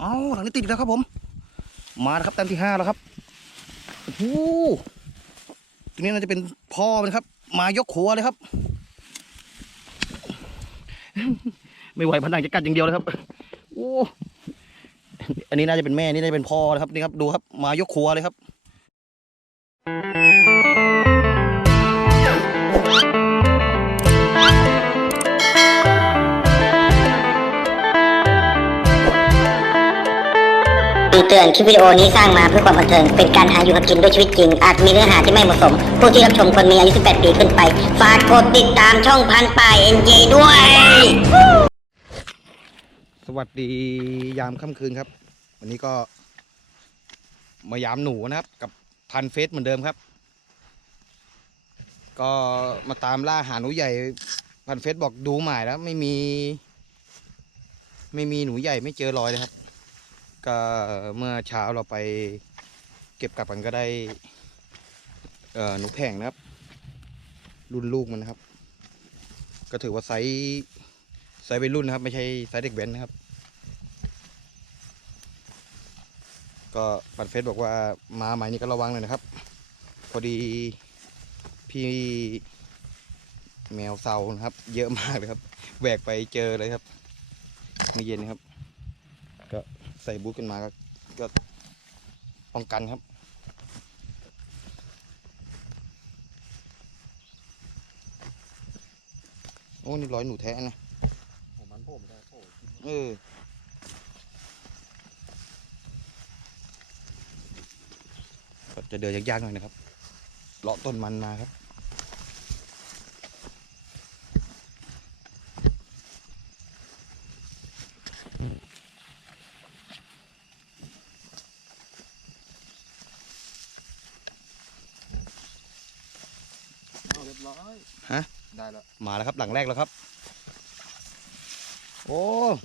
เอาหลังนี้ติดแล้วครับผม มาแล้วครับแต้มที่ห้าแล้วครับโอ้โหตัวนี้น่าจะเป็นพ่อมันครับ มายกขัวเลยครับ ไม่ไหวพนังจะกัดอย่างเดียวเลยครับ โอ้ อันนี้น่าจะเป็นแม่ นี่น่าจะเป็นพ่อนะครับ นี่ครับ ดูครับ มายกหัวเลยครับำเตือน คลิปวิดีโอนี้สร้างมาเพื่อความบันเทิง เป็นการหาอยู่กับกินด้วยชีวิตจริง อาจมีเนื้อหาที่ไม่เหมาะสม ผู้ที่รับชมควรมีอายุ 18 ปีขึ้นไป ฝากกดติดตามช่องพันป่ายเอ็นจด้วย สวัสดียามค่ำคืนครับ วันนี้ก็มายามหนูนะครับ กับพันเฟสเหมือนเดิมครับ ก็มาตามล่าหาหนูใหญ่ พันเฟสบอกดูหมายแล้ว ไม่มี ไม่มีหนูใหญ่ไม่เจอรอยเลยครับ ก็เมื่อเช้าเราไปเก็บกลับกันก็ได้เอ่อหนูแผงนะครับ รุ่นลูกมันนะครับ ก็ถือว่าไซส์ไซส์วัยรุ่นนะครับ ไม่ใช่ไซส์เด็กแว้นนะครับ ก็ปันเฟซบอกว่ามาใหมายนี้ก็ระวังหน่อยนะครับ พอดีพี่แมวเซานะครับ เยอะมากเลยครับแหวกไปเจอเลยครับเมื่อเย็นนะครับ ใส่บูทกันมาก็ก็ป้องกันครับ โอ้นี่ร้อยหนูแท้นะผมมันผมได้โผล่เออก็จะเดินยากๆหน่อยนะครับเลาะต้นมันมาครับ เอาเรียบร้อย ฮะ ได้แล้ว มาแล้วครับหลังแรกแล้วครับ โอ้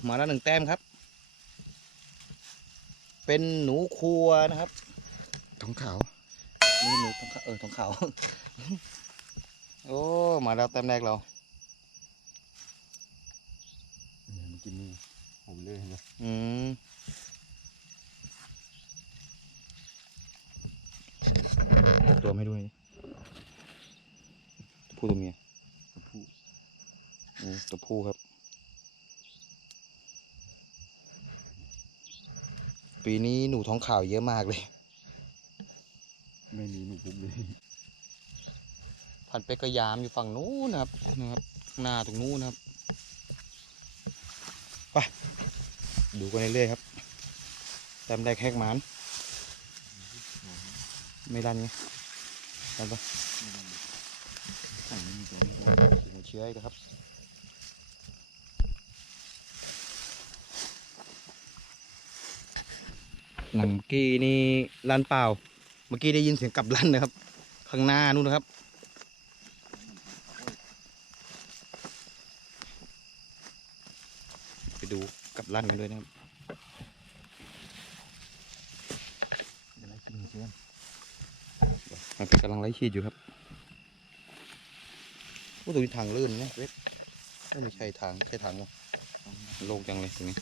มาแล้วหนึ่งแต้มครับ เป็นหนูครัวนะครับท้องขาวนี่หนูทองขาวเออทองขาวโอ้มาแล้วแต้มแรกเราเนี่ยมันกินนี่ผมเลยนะอืมตัวไม่ด้วยตัวผู้ตัวเมียตัวผู้อืม ตัวผู้ครับ ปีนี้หนูท้องขาวเยอะมากเลย ไม่มีหนูพุกเลย พันเป็กก็ยามอยู่ฝั่งนู้นนะครับนะครับข้างหน้าตรงนู้นนะครับไปดูกันเรื่อยๆครับแต้มแรกแหกหมานไม่ดันไงดันปะสั่งไม่มีตัวหัวเชื้ออีกแล้วครับ หลัง เมื่อกี้นี่ลั่นเปล่า เมื่อกี้ได้ยินเสียงกลับลั่นนะครับ ข้างหน้านู่นนะครับไปดูกลับลั่นกันด้วยนะครับมันกำลังไล่ฉีดอยู่ครับว่าตรงนี้ทางลื่นนะเวทไม่ใช่ทางใช่ทางวะโล่งจังเลยตรงนี้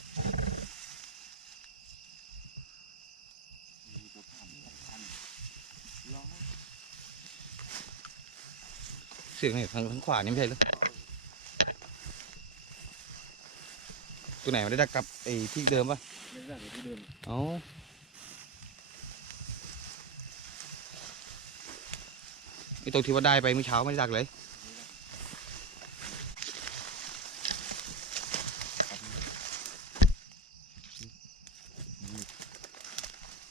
สียงไหนทางทางขวานี่ไม่ใช่เหรอตัวไหนมันได้ดักกลับไอ้ที่เดิมปะไม่ได้ที่เดิมเอ้าไอ้ตรงที่ว่าได้ไปเมื่อเช้าไม่ได้ดักเลย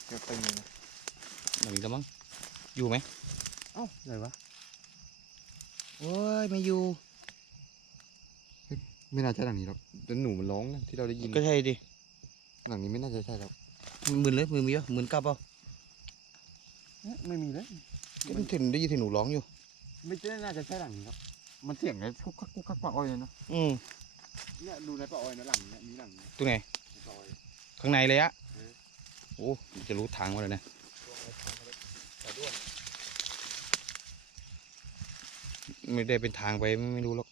เก็บตึงเลยนะหนึ่งแล้วมั้งอยู่ไหม เอ้าไหนวะ โอ้ย ไม่อยู่ ไม่น่า ใช่หลังนี้หรอกแต่หนูมันร้องนะที่เราได้ยินก็ใช่ดิหลังนี้ไม่น่าจะใช่หรอกมือเลยมือมีเยอะมือกลับเปล่าเอ๊ะไม่มีเลยก็มันถึงได้ยินเสียงหนูร้องอยู่ ไม่ใช่น่าจะใช่หลังนี้ครับ มันเสียงไงคุกคักคุกคักปะอ้อยเลยนะอืมเนี่ยดูในปะอ้อยนะหลังเนี้มีหลังตัวไหนปะอ้อยข้างในเลยอะเออโอ้จะรู้ทางมาเลยนะไม่ได้เป็นทางไปไม่ไม่รู้หรอก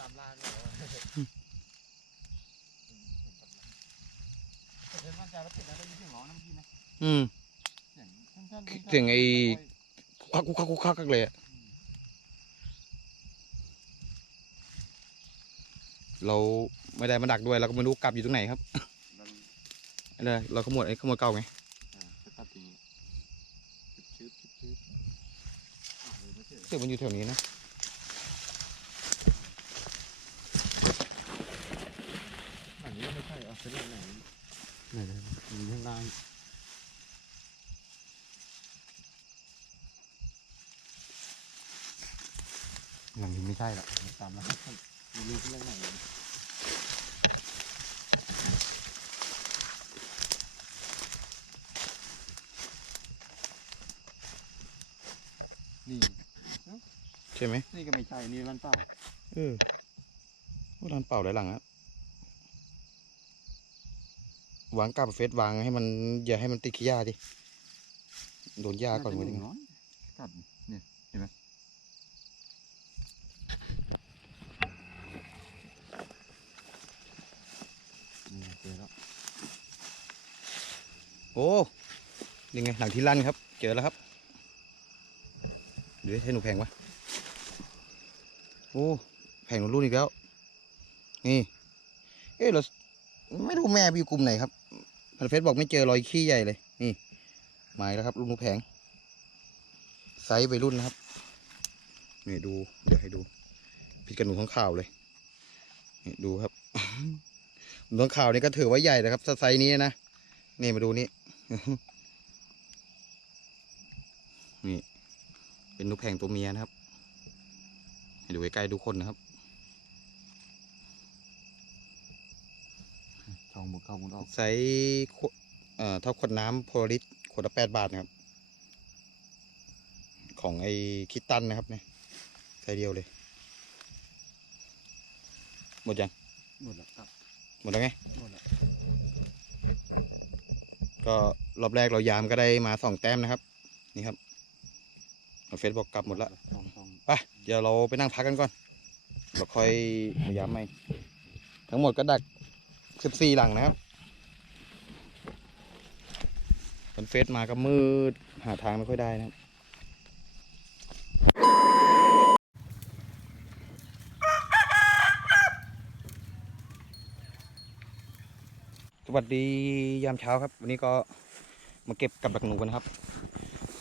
ตามล่า อืมเสียงสั้นๆเสียงไอ้คักคุกคักคุกคักเลยอะเราไม่ได้มาดักด้วยเราก็ไม่รู้กลับอยู่ตรงไหนครับมันอะไรเราขโมยไอ้ขโมยเก่าไงอ่าจะตัดทิ้งชืดชืดชืดอ่าเลยไม่เจอเสียงมันอยู่แถวนี้นะอันนี้ก็ไม่ใช่เอาเส้นไหนไหน ไหนมีข้างล่างหลังนี้ไม่ใช่ละตามนะครับมีรูข้างล่างไหนนี่ใช่ไหมนี่ก็ไม่ใช่นี่ร้านเปล่าเออว่าร้านเปล่าหลายหลังอะ วางกาบเฟสวางให้มันอย่าให้มันติดขี้ยาดิโดนหญ้าก่อนเลเลยยน้อยกัดเนี่ยเห็นไหมนี่เจอแล้วโอ้ยังไงหลังที่ลั่นครับ เจอแล้วครับเดี๋ยวให้หนูแพงวะโอ้แพงหนูรุ่นอีกแล้วนี่เอ๊ะเราไม่รู้แม่ไปอยู่กลุ่มไหนครับ พันเฟซบอกไม่เจอรอยขี้ใหญ่เลย นี่หมาอีกแล้วครับลูกนูแพงไซส์วัยรุ่นนะครับ นี่ดู เดี๋ยวให้ดู ผิดกับหนูข้างข่าวเลย นี่ดูครับ หนูข้างข่าวนี่ก็ถือว่าใหญ่นะครับไซส์นี้นะ นี่มาดูนี่ นี่ เป็นนกแพงตัวเมียนะครับให้ดูใกล้ๆดูคนนะครับ องบุกเข้าบุกออกไซส์ขวดเอ่อเท่าขวดน้ำโพลิสขวดละแปดบาทนะครับ ของไอ้คิตตันนะครับเนี่ยไซส์เดียวเลย หมดยังหมดแล้วครับหมดแล้วไงหมดแล้วก็รอบแรกเรายามก็ได้มาสองแต้มนะครับ นี่ครับเฟซบอกกลับหมดละช่องช่องไปเดี๋ยวเราไปนั่งพักกันก่อนเราค่อยมายามใหม่ทั้งหมดก็ดัก สิบสี่หลังนะครับมันเฟซมาก็มืด หาทางไม่ค่อยได้นะครับสวัสดียามเช้าครับ วันนี้ก็มาเก็บกับดักหนูกันะครับ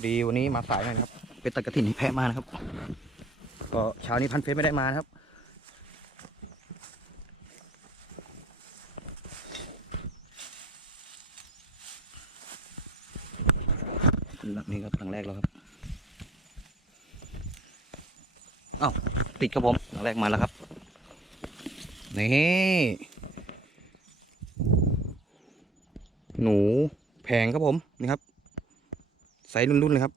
ดีวันนี้มาสายหน่อยนะครับ เป็นตัดกระถินแพะมานะครับ ก็เช้านี้พันเฟซไม่ได้มานะครับ หลังนี้ครับหลังแรกแล้วครับอ้าว ติดครับผมหลังแรกมาแล้วครับ นี่ หนูแพงครับผม นี่ครับไซส์รุ่นๆเลยครับ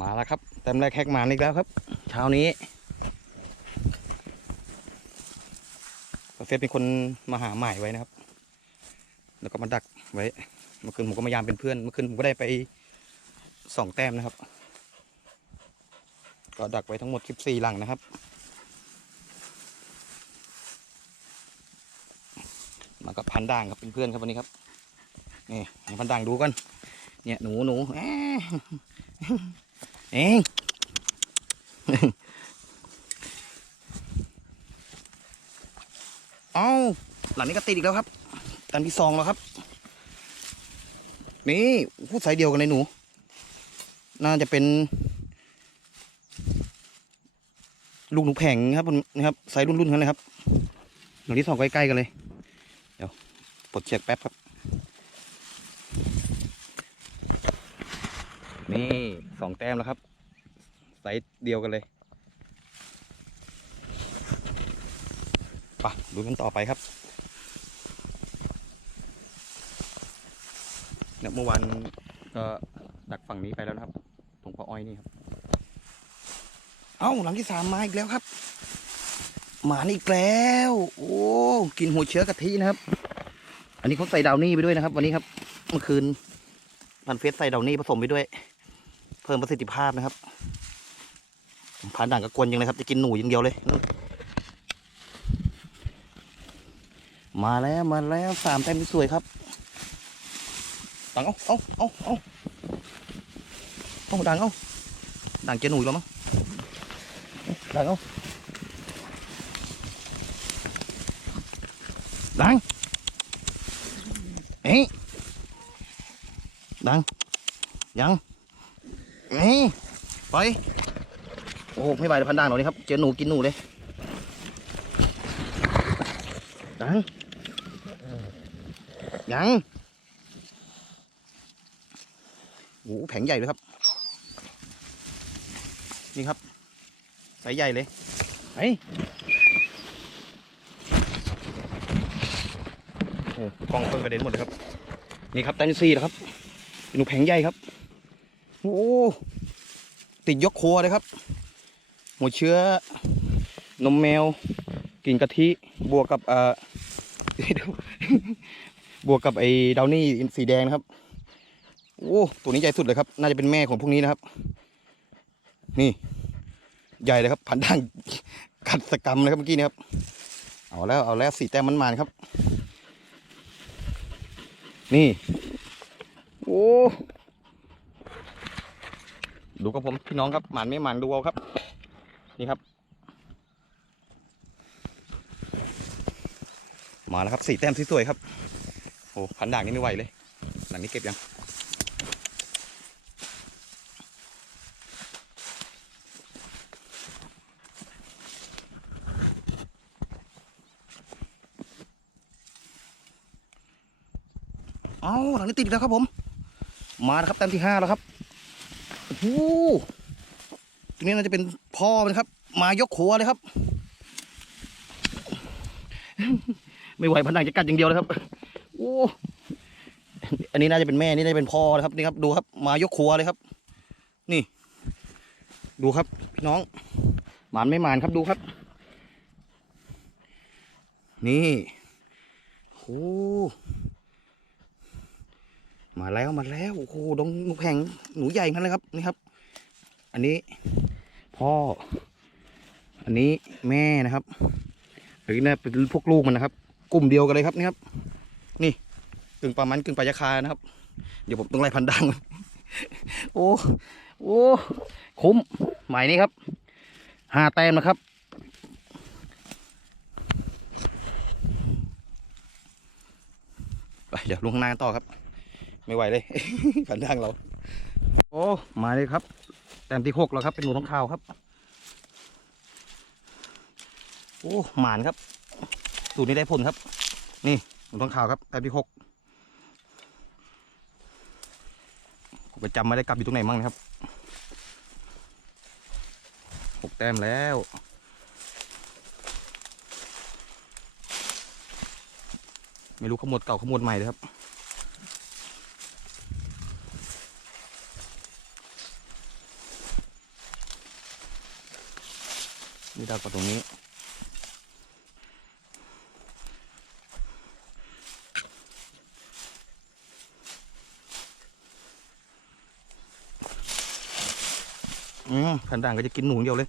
มาแล้วครับแต้มแรกแฮกมาอีกแล้วครับ เช้านี้เฟซเป็นคนมาหาหมายไว้นะครับ แล้วก็มาดักไว้ เมื่อคืนผมก็มายามเป็นเพื่อน เมื่อคืนผมก็ได้ไปสองแต้มนะครับ ก็ดักไว้ทั้งหมดสิบสี่หลังนะครับ มากับพันด่างครับเป็นเพื่อนครับวันนี้ครับ นี่ให้พันด่างดูกัน เนี่ยหนูหนูแอะเองเอ้าหลังนี้ก็ติดอีกแล้วครับตันที่สองแล้วครับ นี่พูดสายเดียวกันเลยหนู น่าจะเป็น ลูกหนูแผงครับนะครับไซส์รุ่นๆกันเลยครับหลังที่สองใกล้ๆกันเลย เดี๋ยวปลดเชือกแป๊บครับ นี่สองแต้มแล้วครับไซส์เดียวกันเลยไปะดูกันต่อไปครับเนี่ยเมื่อวานก็ดักฝั่งนี้ไปแล้วนะครับตรงปะอ้อยนี่ครับ เอ้าหลังที่สามมาอีกแล้วครับ หมาอีกแล้ว โอ้กินหัวเชื้อกะทินะครับ อันนี้เขาใส่ดาวนี่ไปด้วยนะครับ วันนี้ครับ เมื่อคืนพันเฟสใส่ดาวนี่ผสมไปด้วย เพิ่มประสิทธิภาพนะครับผ่านด่างกระกวนยังเลยครับ จะกินหนูอย่างเดียวเลย มาแล้วมาแล้วสามแต้มสวยครับดังเอาเอาเอาเอาเอาดังเอาดังเจอหนูอีกแล้วมั้ง ดังเอาดังเอ้ยดังยังเอ้ยไปโอ้โหไม่ไหวแล้วพันด่างหรอกนี่ครับเจอหนูกินหนูเลยดังยังโอ้แผงใหญ่เลยครับ นี่ครับ ไซส์ใหญ่เลยไอ้โอ้กล้องเพิ่งกระเด็นหมดเลยครับ นี่ครับแตนซีนะครับเป็นหนูแผงใหญ่ครับ โอ้ติดยกครัวเลยครับ หมดเชื้อนมแมวกลิ่นกะทิบวกกับเอ่อบวกกับไอ้ดาวนี่สีแดงนะครับ โอ้ ตัวนี้ใหญ่สุดเลยครับ น่าจะเป็นแม่ของพวกนี้นะครับ นี่ ใหญ่เลยครับพันด่างกัดสกรรมเลยครับเมื่อกี้นี้ครับ เอาแล้วเอาแล้วสีแต้มมันมาครับ นี่ โอ้ดูกับผมพี่น้องครับหมานไม่หมานดูเอาครับ นี่ครับ มาแล้วครับสีแต้มสวยๆครับโอ้พันด่างนี่ไม่ไหวเลยหลังนี้เก็บยัง เอาหลังนี้ติด อีกแล้วครับผม มาแล้วครับแต้มที่ห้าแล้วครับโอ้โหตัวนี้น่าจะเป็นพ่อมันครับ มายกขัวเลยครับ ไม่ไหวพนังจะกัดอย่างเดียวเลยครับ โอ้อันนี้น่าจะเป็นแม่นี่น่าจะเป็นพ่อนะครับนี่ครับดูครับ มายกครัวเลยครับ นี่ ดูครับพี่น้องหมานไม่หมานครับดูครับ นี่โอ้ มาแล้วมาแล้วโอ้โหดงหนูแข็งหนูใหญ่กันเลยครับนี่ครับ อันนี้พ่อ อันนี้แม่นะครับอันนี้น่าเป็นพวกลูกมันนะครับ กลุ่มเดียวกันเลยครับนี่ครับ นี่กึ่งปลามันกึ่งปลายาคานะครับ เดี๋ยวผมต้องไล่พันดัง โอ้โอ้คุ้มหมายนี้ครับห้าแต้มนะครับไปเดี๋ยวลงข้างหน้าต่อครับ ไม่ไหวเลยพันดังเรา โอ้มาเลยครับแต้มที่หกแล้วครับ เป็นหนูท้องขาวครับ โอ้หมานครับสูตรนี้ได้ผลครับ นี่หนูท้องขาวครับแต้มที่หกผมไปจำไม่ได้กลับอยู่ตรงไหนมั่งนะครับหกแต้มแล้วไม่รู้ขโมดเก่าขโมดใหม่เลยครับาวกว่าตรงนี้ อืมพันด่างก็จะกินหนูเดียวเลย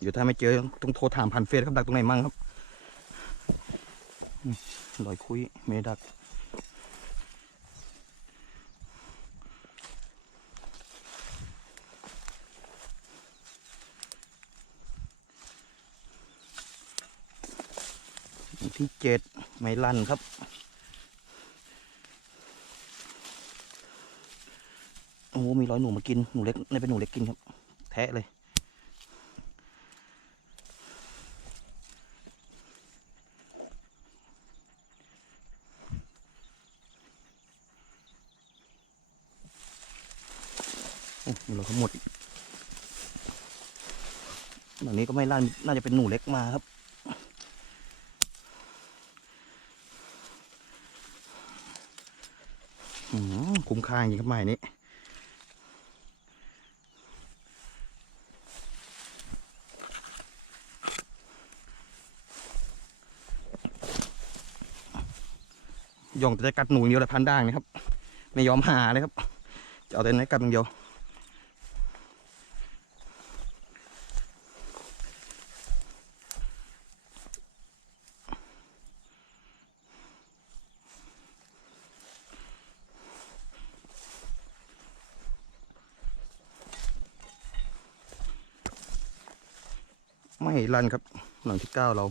เดี๋ยวถ้าไม่เจอต้องโทรถามพันเฟซครับดักตรงไหนมั่งครับ ลอยคุยไม่ได้ดัก ที่เจ็ดไม่ลั่นครับโอ้มีร้อยหนูมากิน หนูเล็กนี่เป็นหนูเล็กกินครับ แทะเลย โอ้มีเราทั้งหมดอีกอั นนี้ก็ไม่ลั่นน่าจะเป็นหนูเล็กมาครับอืมคุ้มค่าจริงครับไม้นี้ย่องแต่จะกัดหนูเดียวลยพันด่างนะครับ ไม่ยอมหาเลยครับจะเอาแต่ไหนกัดอย่างเดียว ไม่รันครับ หลังที่เก้าเรา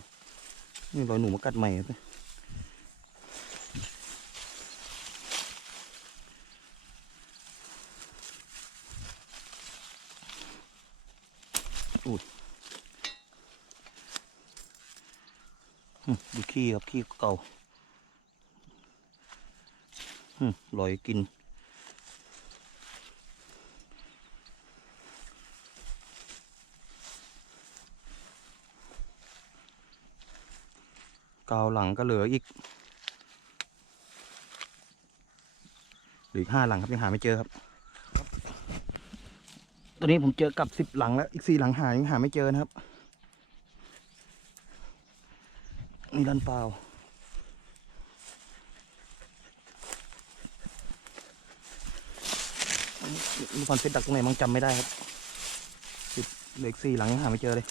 นี่รอยหนูมากัดใหม่ครับอุ้ยดูขี้ครับขี้เก่าอืมรอยกิน กาหลังก็เหลืออีกหลือห้าหลังครับยังหาไม่เจอครับ ตอนนี้ผมเจอกับสิบหลังแล้วอีกสี่หลังหายังหาไม่เจอนะครับ นี่ดันเปล่าลูกฟันเฟซดักตรงไหนมั้งจำไม่ได้ครับสิบเหลืออีกสี่หลังยังหาไม่เจอเลย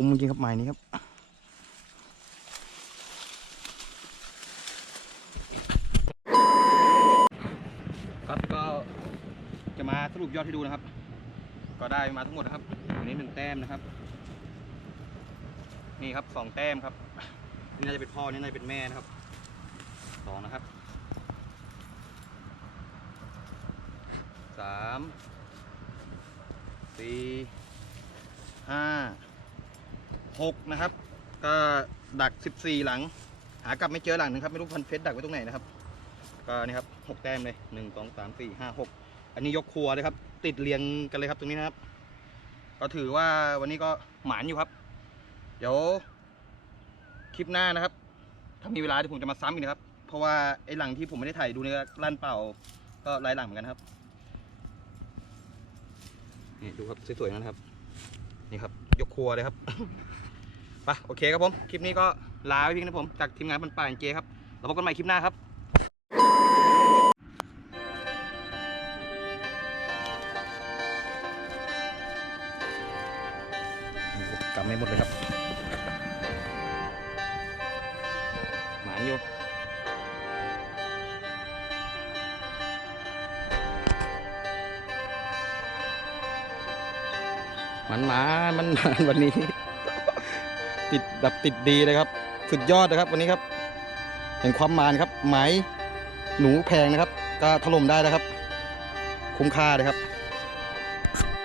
คุ้มจริงครับไม้นี้ครับครับก็จะมาสรุปยอดให้ดูนะครับ ก็ได้มาทั้งหมดนะครับอันนี้หนึ่งแต้มนะครับ นี่ครับสองแต้มครับนี่น่าจะเป็นพ่อนี่น่าจะเป็นแม่นะครับสองนะครับสามสี่ห้า หกนะครับ ก็ดักสิบสี่หลัง หากลับไม่เจอหลังหนึงครับ ไม่รู้พันเพชรดักไว้ตรงไหนนะครับ ก็นี่ครับหกแต้มเลยหนึ่งสองสามสี่ห้าหกอันนี้ยกครัวเลยครับ ติดเรียงกันเลยครับตรงนี้นะครับ ก็ถือว่าวันนี้ก็หมานอยู่ครับ เดี๋ยวคลิปหน้านะครับ ถ้ามีเวลาเดี๋ยวผมจะมาซ้ำอีกนะครับ เพราะว่าไอ้หลังที่ผมไม่ได้ถ่ายดูในลั่นเป่า ก็หลายหลังเหมือนกันครับนี่ดูครับสวยๆนะครับ นี่ครับ ยกครัวเลยครับ ปโอเคครับผม คลิปนี้ก็ลาไปเพียงนะผม จากทีมงานปันป่าเจครับ เราพบกันใหม่คลิปหน้าครับกลับไม่หมดเลยครับ หมานอยู่มันหมา มันหมาวันนี้ ติดดับติดดีเลยครับ สุดยอดนะครับ วันนี้ครับ เห็นความมานครับไหมหนูแพงนะครับ ก็ถล่มได้นะครับ คุ้มค่าเลยครับ